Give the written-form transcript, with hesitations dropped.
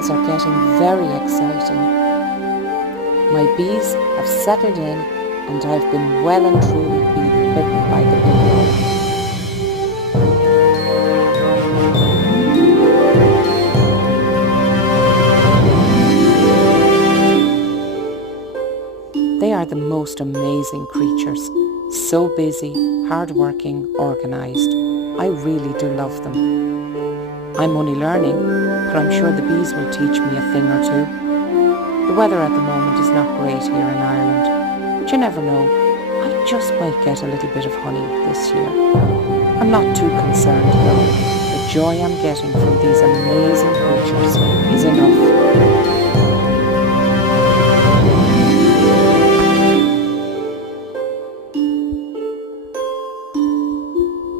Things are getting very exciting. My bees have settled in and I've been well and truly bitten by the big one. They are the most amazing creatures. So busy, hard-working, organised. I really do love them. I'm only learning, but I'm sure the bees will teach me a thing or two. The weather at the moment is not great here in Ireland, but you never know. I just might get a little bit of honey this year. I'm not too concerned though. The joy I'm getting from these amazing creatures is enough.